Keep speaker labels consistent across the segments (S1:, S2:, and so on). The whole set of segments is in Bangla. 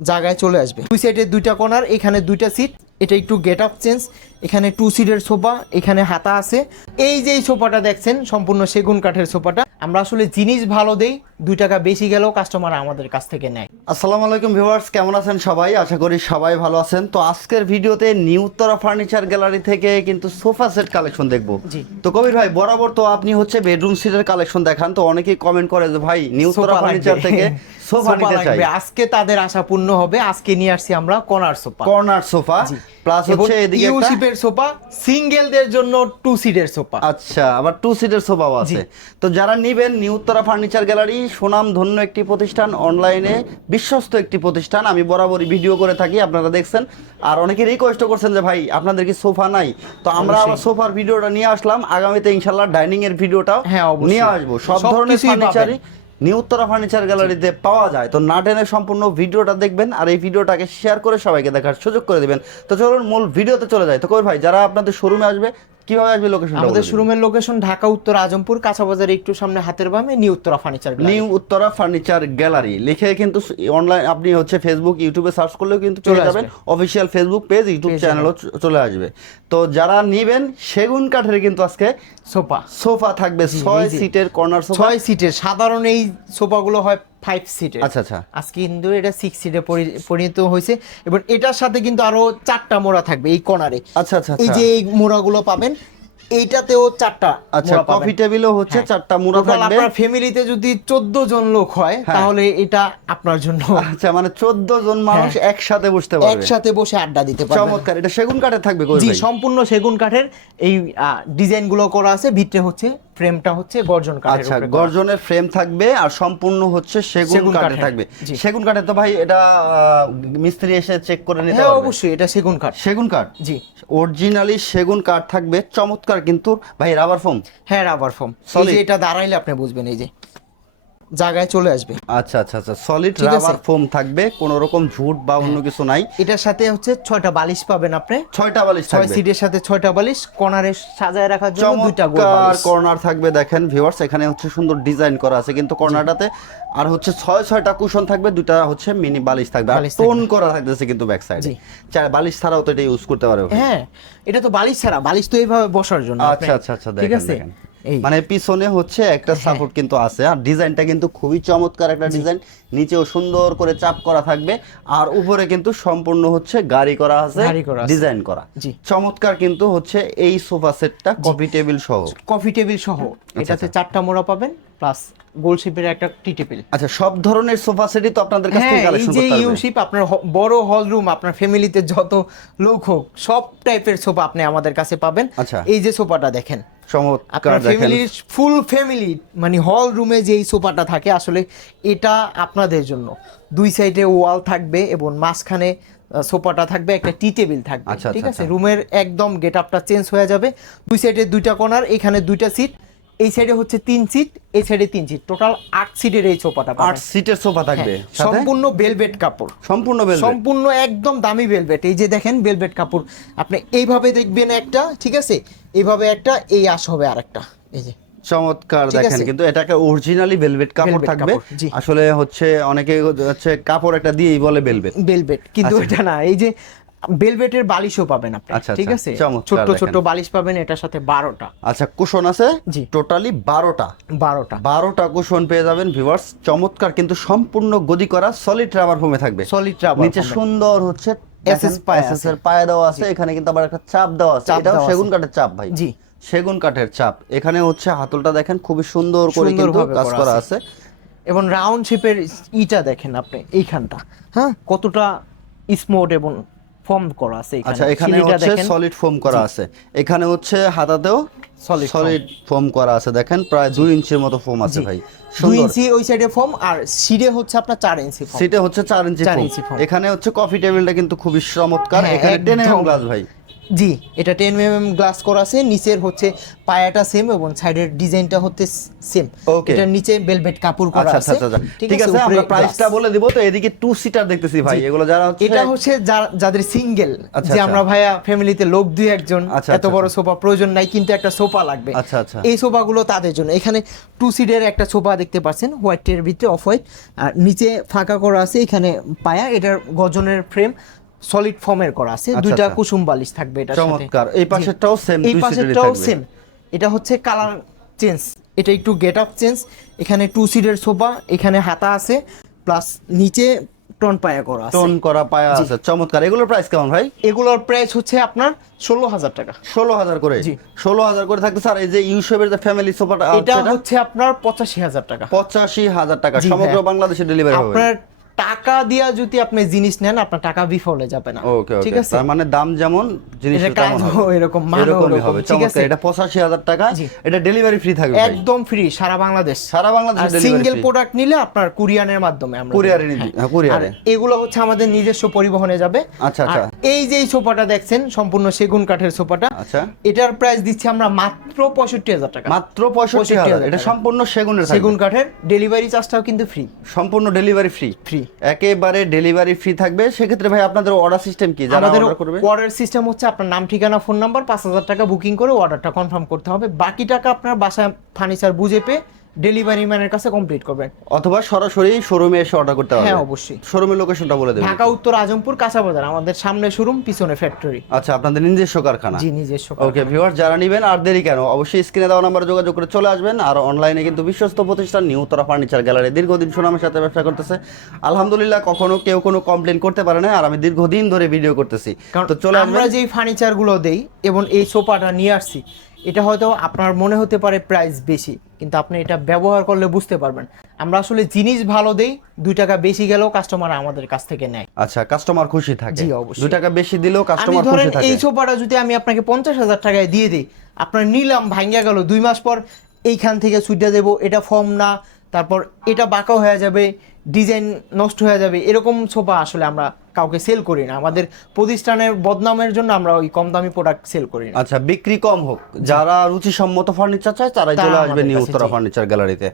S1: জায়গায় চলে আসবে। দুই সাইডে দুইটা কর্নার এখানে দুইটা সিট এটা একটু গেট আপ চেঞ্জ এখানে টু সিটের সোফা এখানে হাতা আছে। এই যে সোফাটা দেখছেন, সম্পূর্ণ সেগুন কাঠের সোফাটা আমরা আসলে জিনিস ভালো দেই দুই টাকা বেশি গেলেও কাস্টমার আমাদের কাছ থেকে নেয়।
S2: আসসালামু আলাইকুম ভিউয়ার্স কেমন আছেন সবাই? আশা করি সবাই ভালো আছেন। তো আজকের ভিডিওতে নিউ উত্তরা ফার্নিচার গ্যালারি থেকে কিন্তু সোফা সেট কালেকশন দেখব।
S1: জি।
S2: তো কবির ভাই বরাবর তো আপনি হচ্ছে বেডরুম সিটের কালেকশন দেখান তো অনেকেই কমেন্ট করে যে ভাই নিউ উত্তরা ফার্নিচার থেকে সোফা
S1: সোফা
S2: নিতে চাই।
S1: আজকে তাদের আশা পূর্ণ হবে আজকে নিয়ে আসছি আমরা corner sofa
S2: corner sofa plus হচ্ছে এদিকে
S1: ইউ শিপের সোফা সিঙ্গেলদের জন্য টু সিটের সোফা।
S2: আচ্ছা আবার টু সিটের সোফাও আছে। তো যারা নিবেন নিউ উত্তরা ফার্নিচার গ্যালারি সুনাম ধন্য একটি প্রতিষ্ঠান অনলাইনে বিশ্বস্ত একটি প্রতিষ্ঠান আমি বরাবরই ভিডিও করে থাকি আপনারা দেখছেন। আর অনেকে রিকোয়েস্ট করছেন যে ভাই আপনাদের কি সোফা নাই? তো আমরা আবার সোফার ভিডিওটা নিয়ে আসলাম। আগামীতে ইনশাল্লাহ ডাইনিং এর ভিডিওটাও
S1: হ্যাঁ,
S2: নিয়ে আসব। সব ধরনের ফার্নিচারই। নিউ উত্তরা ফার্নিচার গ্যালারিতে পাওয়া যায়। তো না টেনে সম্পূর্ণ ভিডিওটা দেখবেন আর এই ভিডিওটাকে শেয়ার করে সবাইকে দেখার সুযোগ করে দেবেন। তো চলুন মূল ভিডিওতে চলে যায় তো কবির ভাই যারা আপনাদের শোরুমে আসবে কীভাবে আসবে লোকেশন
S1: আমাদের শোরুমের লোকেশন ঢাকা উত্তর আজমপুর কাঁচাবাজার একটু সামনে হাতের বামে new Uttara furniture
S2: new Uttara furniture gallery লিখে কিন্তু অনলাইন আপনি হচ্ছে ফেসবুক ইউটিউবে সার্চ করলেও কিন্তু চলে যাবেন। অফিসিয়াল ফেসবুক পেজ ইউটিউব চ্যানেলও চলে আসবে। তো যারা নিবেন সেগুন কাঠের কিন্তু আজকে
S1: সোফা।
S2: সোফা থাকবে। ছয়
S1: এই
S2: সিটের কর্নার সোফা।
S1: ছয় সিটের সাধারণ এই সোফাগুলো হয় ফাইভ সিটের
S2: আচ্ছা আচ্ছা।
S1: আজকে কিন্তু এটা সিক্স সিটে পরিণত হয়েছে। এবং এটার সাথে কিন্তু আরও চারটা মোড়া থাকবে এই কর্নারে
S2: আচ্ছা আচ্ছা
S1: এই
S2: আচ্ছা
S1: যে এই মোড়াগুলো পাবেন এইটাতেও চারটা
S2: আচ্ছা কফি টেবিলও হচ্ছে
S1: হ্যাঁ।
S2: চারটা মুড়া থাকবে।
S1: আপনার ফ্যামিলিতে যদি চোদ্দ জন লোক হয়
S2: হ্যাঁ।
S1: তাহলে এটা আপনার জন্য।
S2: আচ্ছা মানে চোদ্দ জন মানুষ একসাথে বসতে পারবে।
S1: হ্যাঁ। একসাথে বসে আড্ডা দিতে পারবেন
S2: চমৎকার এটা সেগুন কাঠের থাকবে
S1: জি সম্পূর্ণ সেগুন কাঠের এই ডিজাইনগুলো করা আছে। ভিতরে হচ্ছে ফ্রেমটা হচ্ছে গর্জন কাঠের
S2: আচ্ছা গর্জনের ফ্রেম থাকবে আর সম্পূর্ণ হচ্ছে সেগুন কাঠে থাকবে। সেগুন কাঠে তো ভাই এটা মিস্ত্রি এসে চেক করে নিতে
S1: হবে
S2: পারবে।
S1: অবশ্যই এটা সেগুন কাঠ।
S2: সেগুন কাঠ?
S1: জি।
S2: অরিজিনালি সেগুন কাঠ থাকবে চমৎকার কিন্তু ভাই রাবার ফোম
S1: হ্যাঁ রাবার ফোম এই যে এটা দাঁড়াইলে আপনি বুঝবেন এই যে। জায়গায় চলে আসবে।
S2: আচ্ছা আচ্ছা আচ্ছা। সলিড রাবার ফোম থাকবে কোনো রকম ঝুট বা অন্য কিছু নাই।
S1: এটার সাথে হচ্ছে ছয়টা বালিশ পাবেন আপনি।
S2: ছয়টা বালিশ
S1: ছয় সিটের সাথে ছয়টা বালিশ কর্নারে সাজায় রাখার জন্য দুইটা গোল
S2: চমৎকার কর্নার থাকবে দেখেন ভিউয়ার্স এখানে হচ্ছে সুন্দর ডিজাইন করা আছে কিন্তু কর্নারটাতে আর হচ্ছে ছয় ছয়টা কুশন থাকবে দুইটা হচ্ছে মিনি বালিশ থাকবে। আর টোন করা থাকতেছে কিন্তু ব্যাক সাইডে চার বালিশ ছাড়াও তো এটা ইউজ করতে পারবে
S1: হ্যাঁ এটা তো বালিশ ছাড়া বালিশ তো এইভাবে বসার জন্য
S2: আচ্ছা আচ্ছা আচ্ছা
S1: ঠিক আছে? হ্যাঁ।
S2: মানে পিছনে হচ্ছে একটা সাপোর্ট কিন্তু আছে। আর ডিজাইনটা কিন্তু খুবই চমৎকার একটা ডিজাইন নিচেও সুন্দর করে চাপ করা থাকবে। আর উপরে কিন্তু সম্পূর্ণ হচ্ছে গাড়ি করা আছে। ডিজাইন করা চমৎকার কিন্তু হচ্ছে এই সোফা সেটটা কফি টেবিল সহ।
S1: কফি টেবিল সহ।
S2: আচ্ছা,
S1: এটাতে চারটা মোড়া পাবেন প্লাস গোল শেপের একটা টি টেবিল
S2: আচ্ছা সব ধরনের সোফা সেটই তো আপনাদের কাছ
S1: হ্যাঁ
S2: থেকে
S1: এই
S2: কালেকশন
S1: যে
S2: করতে পারবে
S1: ইউশিপ আপনার হ- বড় হল রুম আপনার ফ্যামিলিতে যত লোক হোক সব টাইপের সোফা আপনি আমাদের কাছে পাবেন।
S2: আচ্ছা।
S1: এই যে সোফাটা দেখেন আপনার ফ্যামিলির ফুল ফ্যামিলি মানে হল রুমে যে এই সোফাটা থাকে আসলে এটা আপনাদের জন্য। দুই সাইডে ওয়াল থাকবে এবং মাঝখানে সোফাটা থাকবে একটা টি টেবিল থাকবে
S2: আচ্ছা,
S1: ঠিক
S2: আচ্ছা,
S1: আছে রুমের একদম গেট আপটা চেঞ্জ হয়ে যাবে। দুই সাইডে দুইটা কর্নার এখানে দুইটা সিট এই সাইডে হচ্ছে তিন সিট এই সাইডে তিন সিট টোটাল আট সিটের এই সোফাটা
S2: আট সিটের সোফা থাকবে।
S1: হ্যাঁ, সম্পূর্ণ বেলভেট কাপড়।
S2: সম্পূর্ণ
S1: সম্পূর্ণ একদম দামি বেলভেট এই যে দেখেন বেলভেট কাপড়। আপনি এইভাবে দেখবেন একটা ঠিক আছে? এইভাবে একটা এই আস হবে আরেকটা। এই যে।
S2: চমৎকার দেখেন। কিন্তু এটাকে অরিজিনালি ভেলভেট কাপড় থাকবে। আসলে হচ্ছে অনেকে হচ্ছে কাপড় একটা দিয়েই বলে ভেলভেট
S1: বেলভেট কিন্তু। এটা না এই যে বেলভেটের বালিশও পাবেন আপনি
S2: আচ্ছা,
S1: ঠিক
S2: আচ্ছা,
S1: আছে? ছোট্ট ছোট্ট বালিশ পাবেন এটার সাথে বারোটা।
S2: আচ্ছা কুশন আছে?
S1: জি।
S2: টোটালি বারোটা।
S1: বারোটা।
S2: বারোটা কুশন পেয়ে যাবেন ভিউয়ার্স চমৎকার কিন্তু সম্পূর্ণ গদি করা সলিড রাবার ফোমে থাকবে।
S1: সলিড রাবার
S2: নিচে সুন্দর হচ্ছে
S1: পায়া
S2: এসএস এর পায়ে দেওয়া আছে এখানে কিন্তু আবার একটা চাপ দেওয়া আছে। এটাও সেগুন। কাঠের চাপ ভাই।
S1: জি।
S2: সেগুন কাঠের চাপ। এখানে হচ্ছে হাতলটা দেখেন খুবই সুন্দর করে কিন্তু কাজ
S1: করা। আছে। এবং রাউন্ড শেপের ইটা দেখেন আপনি এইখানটা। হ্যাঁ। কতটা স্মুথ এবং ফর্ম করা আছে এখানে
S2: আচ্ছা এখানে হচ্ছে সলিড ফর্ম করা আছে। এখানে হচ্ছে হাতাতেও সলিড ফোম করা আছে দেখেন প্রায় দুই ইঞ্চির মতো ফোম আছে ভাই।
S1: দুই ইঞ্চি ওই সাইডে ফর্ম আর সিডে হচ্ছে আপনার চার ইঞ্চি
S2: সিটে হচ্ছে চার ইঞ্চি ফোম এখানে হচ্ছে কফি টেবিলটা কিন্তু খুবই চমৎকার।
S1: হ্যাঁ,
S2: এখানে টেন এম গ্লাস ভাই।
S1: জি এটা টেন এম গ্লাস করা আছে নিচের হচ্ছে পায়াটা সেম এবং সাইডের ডিজাইনটা হচ্ছে সেম. এটার নিচে বেলভেট কাপড় করা
S2: আচ্ছা
S1: আছে।
S2: আচ্ছা আচ্ছা। ঠিক আছে আমরা প্রাইসটা বলে দিব তো এদিকে টু সিটার দেখতেছি ভাই। এগুলো যারা হচ্ছে
S1: এটা হচ্ছে যাদের সিঙ্গেল যে। আমরা ভাইয়া ফ্যামিলিতে লোক দুই একজন এত বড় সোফা প্রয়োজন নাই কিন্তু একটা সোফা সোফা লাগবে।
S2: আচ্ছা, আচ্ছা।
S1: এই সোফাগুলো তাদের জন্য। এখানে টু সিটের একটা সোফা দেখতে পাচ্ছেন হোয়াইটের ভিতরে অফ হোয়াইট আর নিচে ফাঁকা করা আছে এখানে পায়া এটার গজনের ফ্রেম সলিড ফর্মের করা আছে।
S2: আচ্ছা,
S1: দুইটা
S2: আচ্ছা।
S1: কুসুম বালিশ থাকবে এটা
S2: চমৎকার। এই পাশেরটাও same,
S1: এই পাশেরটাও। সেম এটা হচ্ছে কালার চেঞ্জ এটা একটু গেট আপ চেঞ্জ এখানে টু সিটের সোফা এখানে হাতা আছে। প্লাস নিচে টন পায়া করা আছে।
S2: টন করা পায়া আছে। চমৎকার। এগুলোর প্রাইস কেমন ভাই?
S1: এগুলোর প্রাইস হচ্ছে আপনার ষোলো হাজার টাকা।
S2: ষোলো হাজার করে। ষোলো হাজার করে থাকতে স্যার এই যে ইউসেফের যে ফ্যামিলি সোফাটা
S1: এটা হচ্ছে আপনার পঁচাশি হাজার টাকা।
S2: পঁচাশি হাজার টাকা। সমগ্র
S1: হ্যাঁ।
S2: বাংলাদেশে ডেলিভারি হবে।
S1: আপনার টাকা দিয়া যদি আপনি জিনিস নেন আপনার টাকা বিফলে যাবে না।
S2: ওকে
S1: ঠিক আছে?
S2: তার মানে দাম যেমন জিনিস
S1: কাজও এরকম,
S2: এরকমই হবে।
S1: ঠিক আছে?
S2: এটা পঁচাশি হাজার টাকা এটা ডেলিভারি ফ্রি থাকবে
S1: একদম ফ্রি সারা বাংলাদেশ।
S2: সারা বাংলাদেশে
S1: সিঙ্গেল প্রোডাক্ট নিলে আপনার কুরিয়ানের মাধ্যমে আমরা
S2: কুরিয়ারে। নিতে-
S1: হ্যাঁ।
S2: হ্যাঁ, কুরিয়ারে।
S1: আর এগুলো হচ্ছে আমাদের নিজস্ব পরিবহনে যাবে।
S2: আচ্ছা, আচ্ছা।
S1: এই যে এই সোফাটা দেখছেন সম্পূর্ণ সেগুন কাঠের সোফাটা
S2: আচ্ছা।
S1: এটার প্রাইস দিচ্ছি আমরা মাত্র পঁয়ষট্টি হাজার টাকা।
S2: মাত্র পঁয়ষট্টি হাজার। এটা সম্পূর্ণ সেগুনের
S1: সেগুন কাঠের ডেলিভারি চার্জটাও কিন্তু ফ্রি
S2: সম্পূর্ণ ডেলিভারি ফ্রি
S1: ফ্রি
S2: একেবারে ডেলিভারি ফ্রি থাকবে। সেক্ষেত্রে ভাই আপনাদের অর্ডার সিস্টেম কি? যারা অর্ডার করবে?
S1: অর্ডার সিস্টেম হচ্ছে আপনার নাম ঠিকানা ফোন নাম্বার পাঁচ হাজার টাকা বুকিং করে অর্ডারটা কনফার্ম করতে হবে। বাকি টাকা আপনার বাসায় ফার্নিচার বুঝে পেয়ে ডেলিভারি ম্যানের কাছে কমপ্লিট করবেন
S2: অথবা সরাসরি শোরুমে এসে অর্ডার করতে হবে
S1: হ্যাঁ অবশ্যই।
S2: শোরুমের লোকেশনটা বলে দেবেন।
S1: ঢাকা উত্তর আজমপুর কাঁচা বাজার আমাদের সামনে শোরুম পিছনে ফ্যাক্টরি
S2: আচ্ছা আপনাদের নিজস্ব কারখানা।
S1: জি নিজস্ব
S2: ওকে ভিউয়ার যারা নেবেন আর দেরি কেন অবশ্যই স্ক্রিনে দেওয়া নাম্বারে যোগাযোগ করে চলে আসবেন। আর অনলাইনে কিন্তু বিশ্বস্ত প্রতিষ্ঠান নিউ উত্তরা ফার্নিচার গ্যালারি দীর্ঘদিন সুনামের সাথে ব্যবসা করতেছে। আলহামদুলিল্লাহ কখনো কেউ কোনো কমপ্লেন করতে পারে না আর আমি দীর্ঘদিন ধরে ভিডিও করতেছি। তো চলে
S1: আমরা
S2: আসবেন।
S1: যেই ফার্নিচারগুলো দেই এবং এই সোফাটা নিয়ে আসছি এটা হয়তো আপনার মনে হতে পারে প্রাইস বেশি কিন্তু আপনি এটা ব্যবহার করলে বুঝতে পারবেন। আমরা আসলে জিনিস ভালো দেই দুই টাকা বেশি গেলেও কাস্টমার আমাদের কাছ থেকে নেয়।
S2: আচ্ছা কাস্টমার খুশি থাকে।
S1: জি, অবশ্যই।
S2: দুই টাকা বেশি দিলেও কাস্টমার
S1: ধরেন
S2: খুশি থাকে।
S1: এই সোফাটা যদি আমি আপনাকে পঞ্চাশ হাজার টাকায় দিয়ে দিই আপনার নিলাম ভাঙ্গা গেল দুই মাস পর এইখান থেকে সুইটা দেবো এটা ফর্ম না তারপর এটা বাঁকা হয়ে যাবে ডিজাইন নষ্ট হয়ে যাবে এরকম সোফা আসলে আমরা কাউকে সেল করি না। আমাদের প্রতিষ্ঠানের বদনামের জন্য আমরা ওই কম দামি প্রোডাক্ট সেল করি না।
S2: আচ্ছা বিক্রি কম হোক যারা রুচিসম্মত ফার্নিচার চায় তারাই চলে আসবে নিউ উত্তরা ফার্নিচার গ্যালারিতে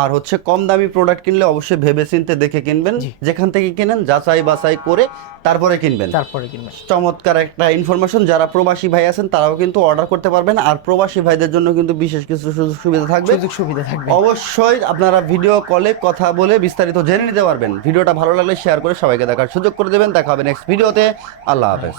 S2: আর হচ্ছে কম দামি প্রোডাক্ট কিনলে অবশ্যই ভেবেচিন্তে দেখে কিনবেন যেখান থেকে কিনেন যাচাই বাছাই করে তারপরে কিনবেন।
S1: তারপরে কিনবেন।
S2: চমৎকার একটা ইনফরমেশন যারা প্রবাসী ভাই আছেন তারাও কিন্তু অর্ডার করতে পারবেন। আর প্রবাসী ভাইদের জন্য কিন্তু বিশেষ কিছু সুযোগ সুবিধা থাকবে।
S1: সুযোগ সুবিধা থাকবে।
S2: অবশ্যই আপনারা ভিডিও কলে কথা বলে বিস্তারিত জেনে নিতে পারবেন। ভিডিওটা ভালো লাগলে শেয়ার করে সবাইকে দেখার সুযোগ করে দেবেন। দেখা হবে নেক্সট ভিডিওতে আল্লাহ হাফেজ।